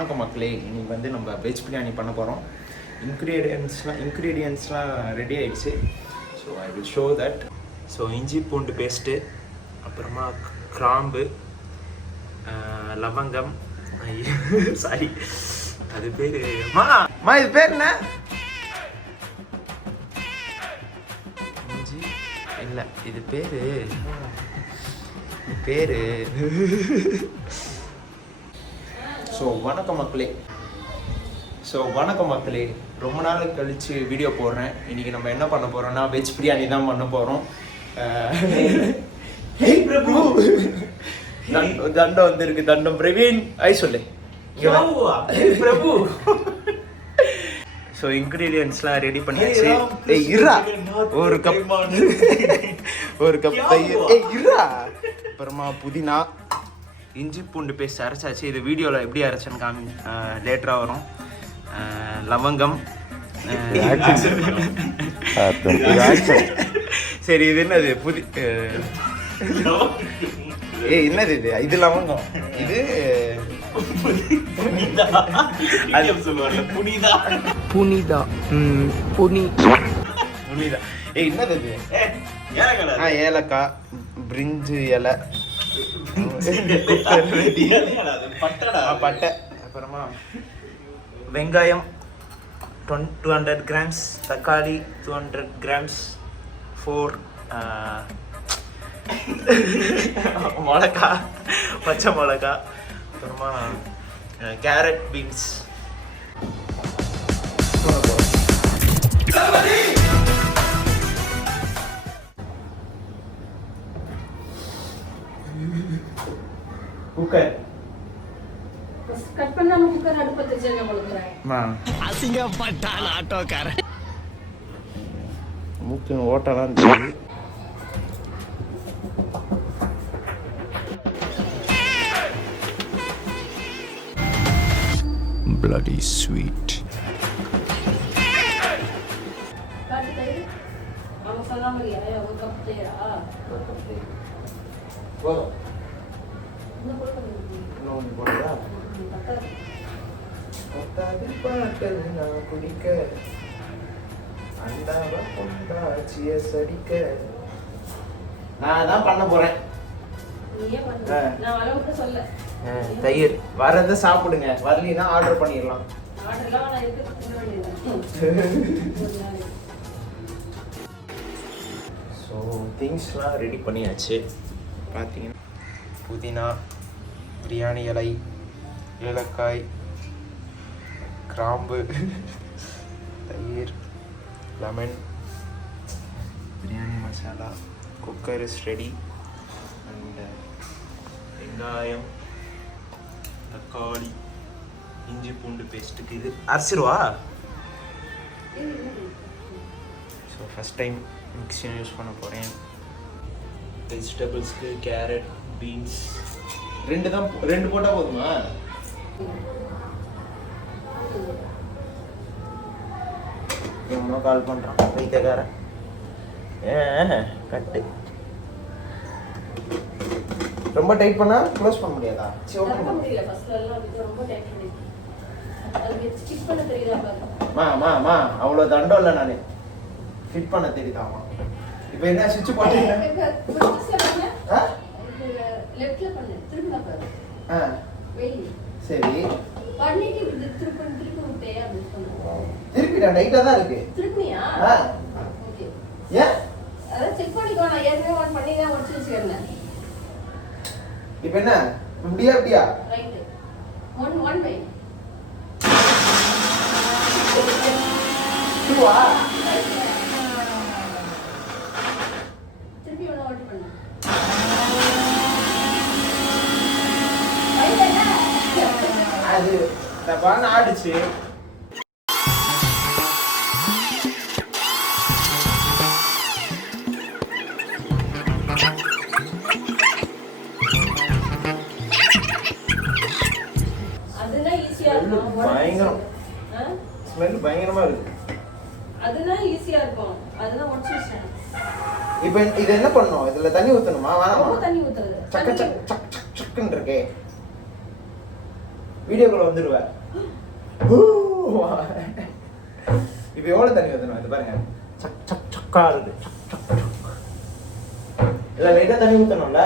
வணக்கம் மக்களே, இன்னைக்கு வந்து நம்ம வெஜ் பிரியாணி பண்ண போகிறோம். இன்க்ரீடியன்ட்ஸ்லாம் ரெடி ஆகிடுச்சு. So I will show that. So இஞ்சி பூண்டு பேஸ்ட்டு, அப்புறமா கிராம்பு, லவங்கம், சாரி அது பேர் மா இது பேர் என்ன? இஞ்சி இல்லை, இது பேர் வணக்கம் மக்களே, ரொம்ப நாள் கழிச்சு வீடியோ போடுறேன். இன்னைக்கு நம்ம என்ன பண்ண போறோம்னா வெஜ் பிரியாணி தான் பண்ண போறோம். தண்டம் வந்திருக்கு. தண்டம் பிரவீன் ஐ சொல்லு பிரபு. ஸோ இன்க்ரீடியன்ட்ஸ்லாம் ரெடி பண்ணியாச்சு. ஒரு கப் தயிர், அப்புறமா புதினா, இஞ்சி பூண்டு பேஸ்ட் அரைச்சாச்சு. இது வீடியோவில் எப்படி அரைச்சேன்னு லேட்டராக வரும். லவங்கம், சரி இது என்னது என்னது இது லவங்கம், இது புனிதா. என்னது இது? ஏலக்காய், பிரிஞ்சு இலை, பட்டை, அப்புறமா வெங்காயம் 200 கிராம்ஸ், தக்காளி 200 கிராம்ஸ், 4 மிளகா, பச்சை மிளகா, அப்புறமா கேரட், பீன்ஸ். குக்கர் கட் பண்ணாம குக்கர் அடுப்பல வச்சேங்க போடுறேன். அசிங்கப்பட்டான் ஆட்டோக்காரன். மூக்கு ஓட்டலாம் தெரியுது. bloody sweet. அவங்க சொன்னாங்க ஒரு கப் தேரா போதும். இன்னொன்று போடுறா குடிக்க அண்டாவ கொண்டாச்சிய சடிக்க. நான் தான் பண்ண போறேன். தயிர் வரத சாப்பிடுங்க, வரலினா ஆர்டர் பண்ணிடலாம். ஸோ திங்ஸ்லாம் ரெடி பண்ணியாச்சு. பார்த்தீங்கன்னா புதினா, பிரியாணி இலை, ஏலக்காய், கிராம்பு, தயிர், lemon, biryani masala. Cooker is ready. And வெங்காயம், தக்காளி, இஞ்சி பூண்டு பேஸ்ட்டுக்கு இது அரைச்சிருவா. ஸோ ஃபஸ்ட் டைம் மிக்ஸியும் யூஸ் பண்ண போகிறேன். வெஜிடபிள்ஸ்க்கு கேரட், பீன்ஸ் ரெண்டு போட்டால் போதுமா? எவ்வளோ கால் பண்ணுறான் வைத்தியக்காரன். கட்டு ரொம்ப டைட் பண்ணா க்ளோஸ் பண்ண முடியாதா? மா அவ்வளோ தண்டம் இல்லை, நான் ஃபிட் பண்ண தெரியுதாமா. இப்போ என்ன சுவிட்ச் போட்டீங்க? சரி திருப்பிடா, டைட்டா தான் இருக்கு. திருப்பியா? ஏன் அத செக் பண்ணிக்கோ. நான் ஏற்கனவே ஆன் பண்ணி தான் வச்சு வச்சிருந்தேன். இப்போ என்ன அப்படியா? ரைட். 1 பை 2 திருப்பி ஒண்ணு ஆர்டர் பண்ணு. அது தப்பான ஆடுச்சு. பயங்கரம் ஸ்மெல் பயங்கரமா இருக்கு. அதுதான் ஈஸியா இருக்கும். அதுதான் ஒன்ஸ் விஷயம். இப்போ இது என்ன பண்ணனும்? இதுல தண்ணி ஊத்தணுமா? வேணாமா? தண்ணி ஊத்துறது சக்க சக்க சக்க சக்கன்னு இருக்கே. வீடியோக்குள்ள வந்துடுவேன். இப்போ எவ்வளோ தண்ணி ஊற்றணும் இது பாருங்க. சக் சக் சக்கா இருக்கு. சக் சக் இல்லை லைட்டாக தண்ணி ஊற்றணும்ல.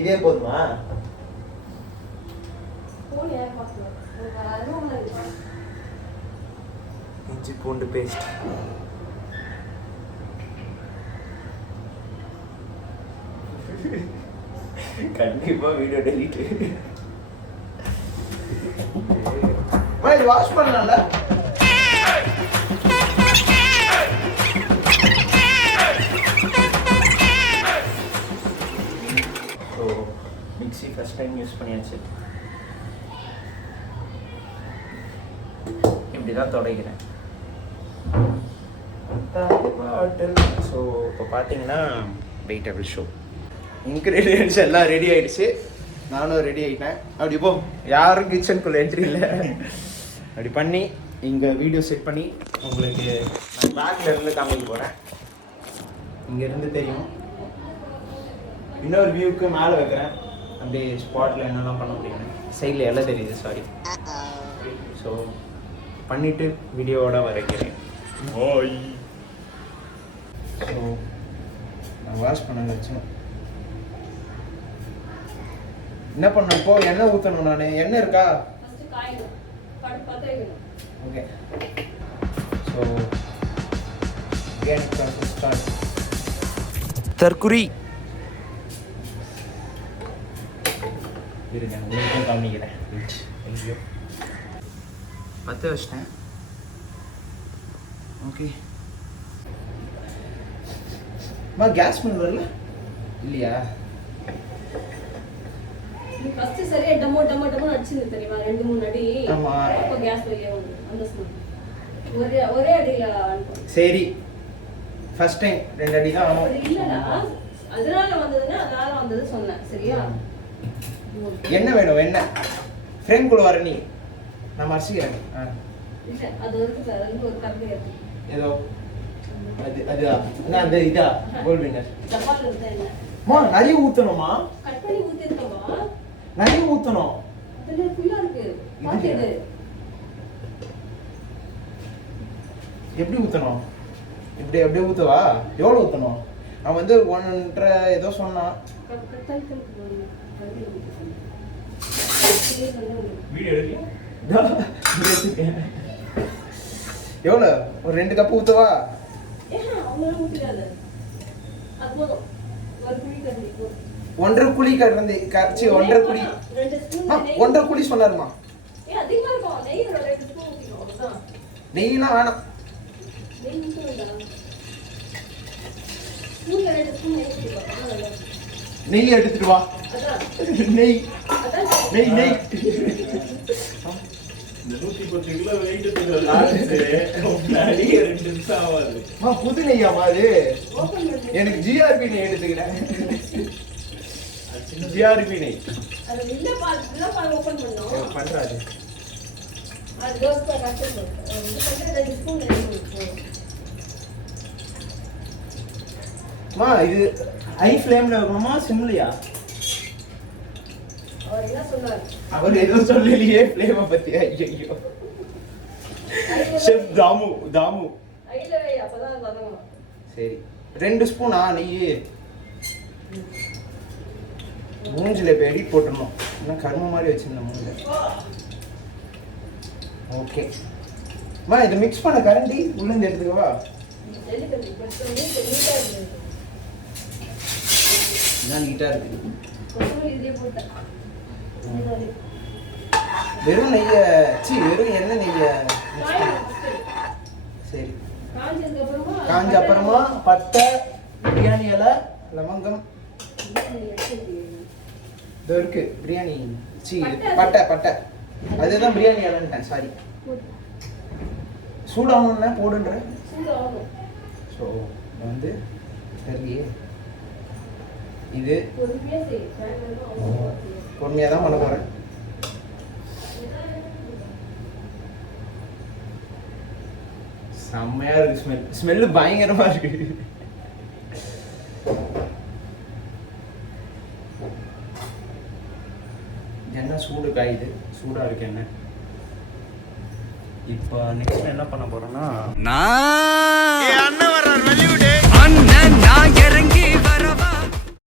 இதே போதுமா? இஞ்சி பூண்டு பேஸ்ட். கண்டிப்பா வீடியோ டெலீட். இது வாஷ் பண்ணலாம்ல? So mixie first time use பண்ணியாச்சு. இப்படி தான் துடைக்கிறேன். ஸோ இப்போ பார்த்தீங்கன்னா வெஜிடபிள் ஷோ இன்க்ரீடியன்ஸ் எல்லாம் ரெடி ஆகிடுச்சு. நானும் ரெடி ஆகிட்டேன். அப்படி போ, யாரும் கிச்சனுக்குள்ளே என்ட்ரி இல்லை. அப்படி பண்ணி இங்கே வீடியோ செட் பண்ணி உங்களுக்கு நான் பேக்கில் இருந்து காமிக்க போகிறேன். இங்கேருந்து தெரியும். இன்னொரு வியூக்கு மேலே வைக்கிறேன். அப்படியே ஸ்பாட்டில் என்னெல்லாம் பண்ண முடியும். சைடில் எல்லாம் தெரியுது, சாரி. ஸோ பண்ணிவிட்டு வீடியோவோட வரைக்கிறேன். ஓய் ஸோ நான் வாஷ் பண்ண வச்சேன். என்ன பண்ண இப்போ எண்ணெய் ஊற்றணும். நான் எண்ணெய் இருக்கா? ஓகே. So start. தற்குறி இருங்க, உங்களுக்கும் காமிக்கிறேன். ஐயோ பற்ற வச்சிட்டேன். ஓகே. மா கேஸ் ஸ்மெல் வரல இல்லையா? நீ ஃபர்ஸ்ட் சரியா டமோ டமோ டமோ அடிச்சிரு தெரியுமா? 2-3 அடி. ஆமா. அப்ப கேஸ் வெளிய வந்து அந்த ஸ்மெல் ஒரே அடியில. சரி ஃபர்ஸ்ட் டைம் 2 அடி தான் ஆகும். இல்லடா, அதனால வந்தது சொன்னேன். சரியா? என்ன வேணும்? என்ன ஃப்ரேம் குள்ள வர நீ நான் மர்சிக்கிறேன். இல்ல அது ஒரு கரண்டி இருக்கு. ஏதோ அதுதான் நான் அந்த இதா கோல்ட் வின்னர் சப்பாத்தி இருந்தா என்ன மா நிறைய ஊத்தணுமா? கட் பண்ணி ஊத்திட்டோமா? நிறைய ஊத்தணும். அதுல ஃபுல்லா இருக்கு. பாத்துடு. எப்படி ஊத்தணும்? இப்படி அப்படியே ஊத்தவா? எவ்வளவு ஊத்தணும்? அவன் வந்து 1.5 ஏதோ சொன்னா. வீடியோ எடுக்கல. எவ்வளோ? ஒரு 2 கப் ஊத்தவா? ஒன்றரை குழி கறந்து கரைச்சி 1.5 குழி. 1.5 குழி சொன்னாருமா. நெய்லாம் வேணாம். நெய் எடுத்துட்டு வா. நெய் நெய் நெய். புது நெய்யாமா அது? எனக்கு ஜிஆர்பி நெய் எடுத்துக்கிறேன். ஜிஆர்பி நெய் பண்றாரு. இது ஹை ஃப்ளேம்ல இருக்கணுமா சிம்லையா? அவர் எதுவும் சொல்லலையே ஃப்ளேமை பத்தி. ஐயோ ஷெஃப் தாமு. சரி 2 ஸ்பூனா நெய்? மூஞ்சில இப்போ எடிட் போட்டுடணும். இன்னும் கரும மாதிரி வச்சிருந்தேன் மூஞ்சில. ஓகே மா, இதை மிக்ஸ் பண்ண கரண்டி உள்ளேருந்து எடுத்துக்கவா? இதான் நீட்டாக இருக்கு. வெறும் நெய்ய வெறும் எண்ணெய் நெய்ய. சரி காஞ்ச அப்புறமா பட்டை, பிரியாணி இலை, லவங்கம் இது இருக்கு. பிரியாணி பட்டை அதுதான் பிரியாணி இலைன்ட்டேன், சாரி. சூடாகணும்னா போடுன்ற. ஸோ வந்து சரி, இது பொறுமையாக தான் பண்ண போகிறேன். செம்மையா இருக்கு. ஸ்மெல்லு பயங்கரமா இருக்கு. எண்ணெய் சூடு காயுது, சூடாக இருக்கு எண்ணெய். இப்போ நெக்ஸ்ட் என்ன பண்ண போகிறோன்னா